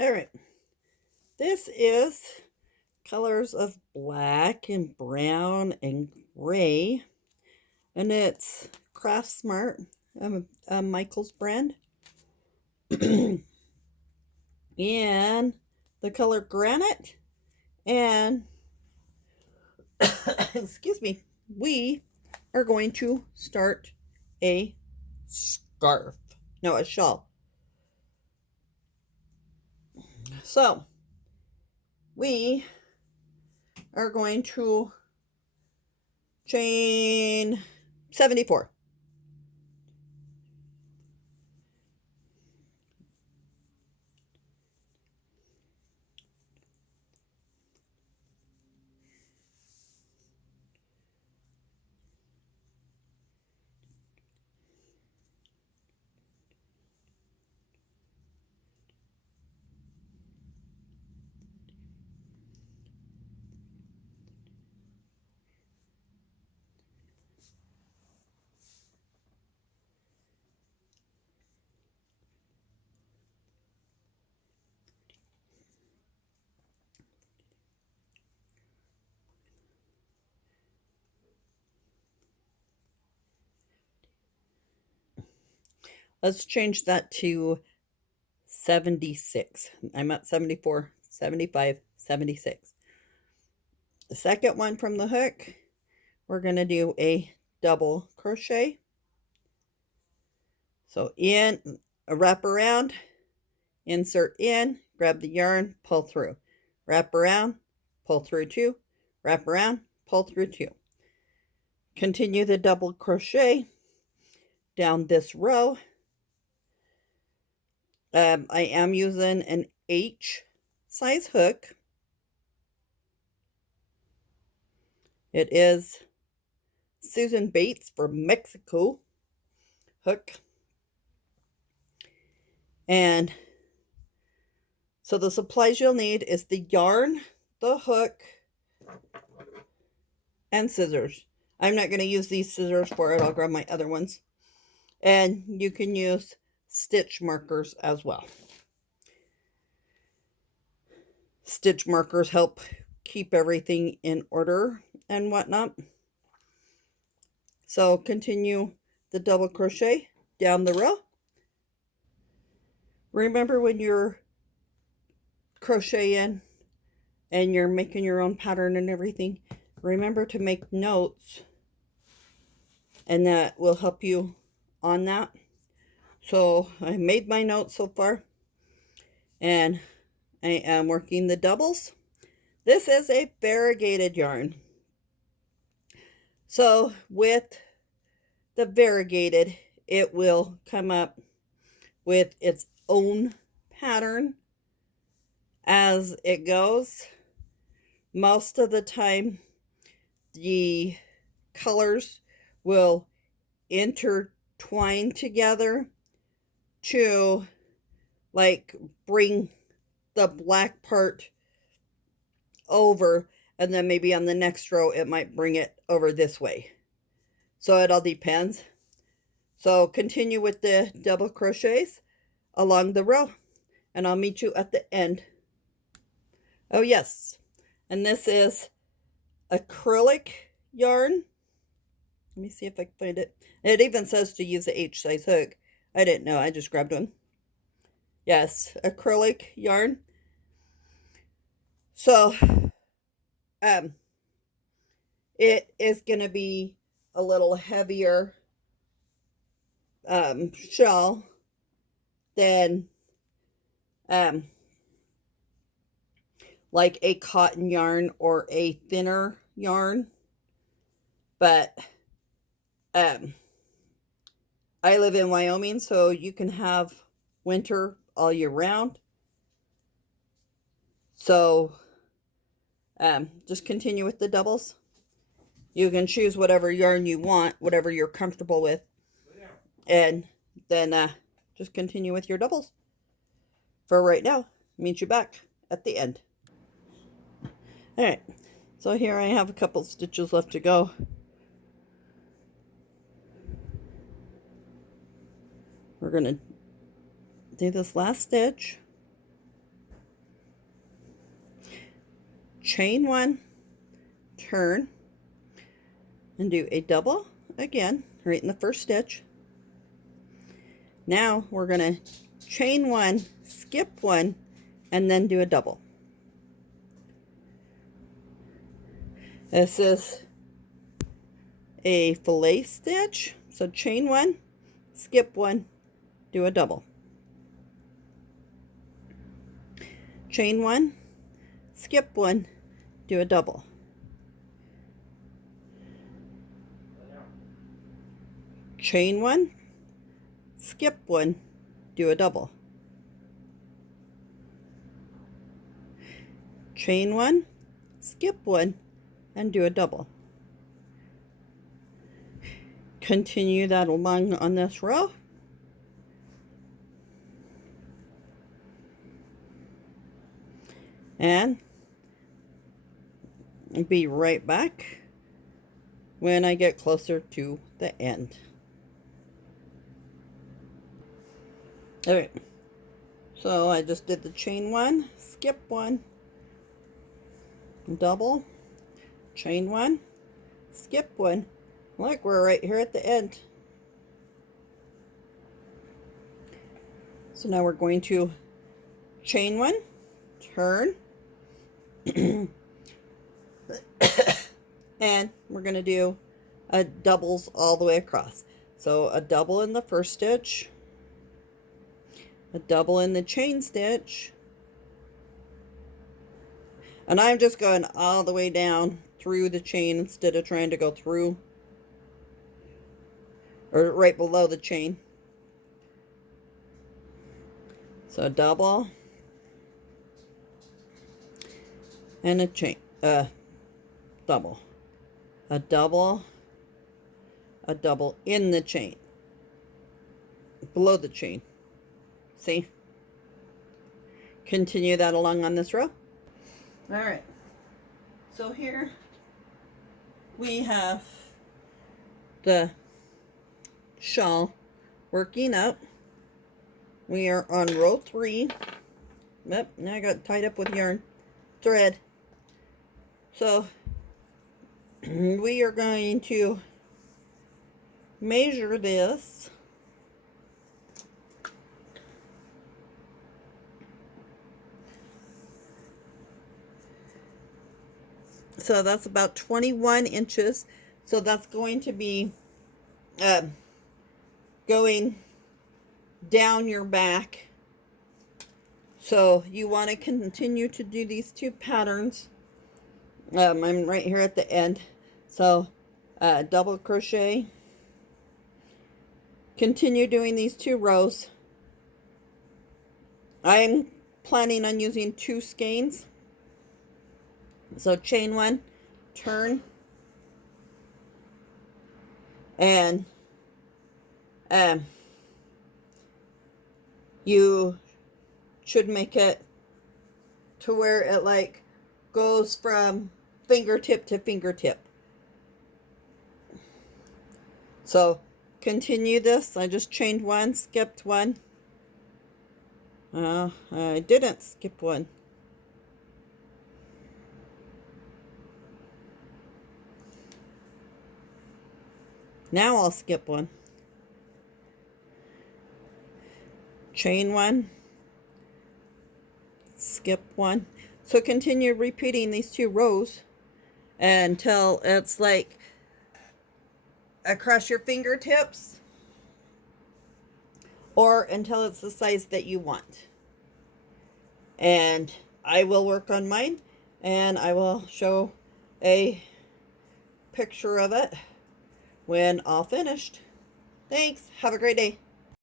All right. This is colors of black and brown and gray. And it's Craft Smart, Michael's brand. And the color granite. And, excuse me, we are going to start a scarf. No, a shawl. So, we are going to chain 74. Let's change that to 76. I'm at 74, 75, 76. The second one from the hook, we're going to do a double crochet. So in, a wrap around, insert in, grab the yarn, pull through. Wrap around, pull through 2, wrap around, pull through 2. Continue the double crochet down this row. I am using an H size hook. It is Susan Bates from Mexico hook. And so the supplies you'll need is the yarn, the hook, and scissors. I'm not going to use these scissors for it. I'll grab my other ones. And you can use stitch markers as well. Stitch markers help keep everything in order and whatnot. So continue the double crochet down the row. Remember when you're crocheting and you're making your own pattern and everything, remember to make notes, and that will help you on that. So I made my notes so far, and I am working the doubles. This is a variegated yarn. So with the variegated, it will come up with its own pattern as it goes. Most of the time, the colors will intertwine together to like bring the black part over, and then maybe on the next row it might bring it over this way. So it all depends. So continue with the double crochets along the row, and I'll meet you at the end. Oh yes, and this is acrylic yarn. Let me see if I can find it. It even says to use the H size hook. I didn't know, I just grabbed one. Yes, acrylic yarn. So it is going to be a little heavier shell than like a cotton yarn or a thinner yarn. But I live in Wyoming, so you can have winter all year round. So just continue with the doubles. You can choose whatever yarn you want, whatever you're comfortable with, and then just continue with your doubles. For right now, meet you back at the end. All right, so here I have a couple stitches left to go. We're going to do this last stitch. chain one, turn, and do a double again right in the first stitch. Now we're going to chain one, skip one, and then do a double. This is a fillet stitch, so chain one, skip one, do a double. Chain one, skip one, do a double. Chain one, skip one, do a double. Chain one, skip one, and do a double. Continue that along on this row. And be right back when I get closer to the end. Alright, so I just did the chain one, skip one, double, chain one, skip one. Look, we're right here at the end. So now we're going to chain one, turn, and we're going to do a doubles all the way across. So a double in the first stitch, a double in the chain stitch, and I'm just going all the way down through the chain instead of trying to go through or right below the chain. So a double and a chain, double, a double, a double in the chain, below the chain. See? Continue that along on this row. All right. So here we have the shawl working up. We are on row 3. Yep, now I got tied up with yarn thread. So we are going to measure this. So that's about 21 inches. So that's going to be going down your back. So you want to continue to do these 2 patterns. I'm right here at the end. So double crochet. Continue doing these 2 rows. I'm planning on using 2 skeins. So chain one, turn, and you should make it to where it like goes from fingertip to fingertip. So continue this. I just chained one, skipped one. I didn't skip one. Now I'll skip one. Chain one, skip one. So continue repeating these 2 rows until it's like across your fingertips or until it's the size that you want. And I will work on mine and I will show a picture of it when all finished. Thanks. Have a great day.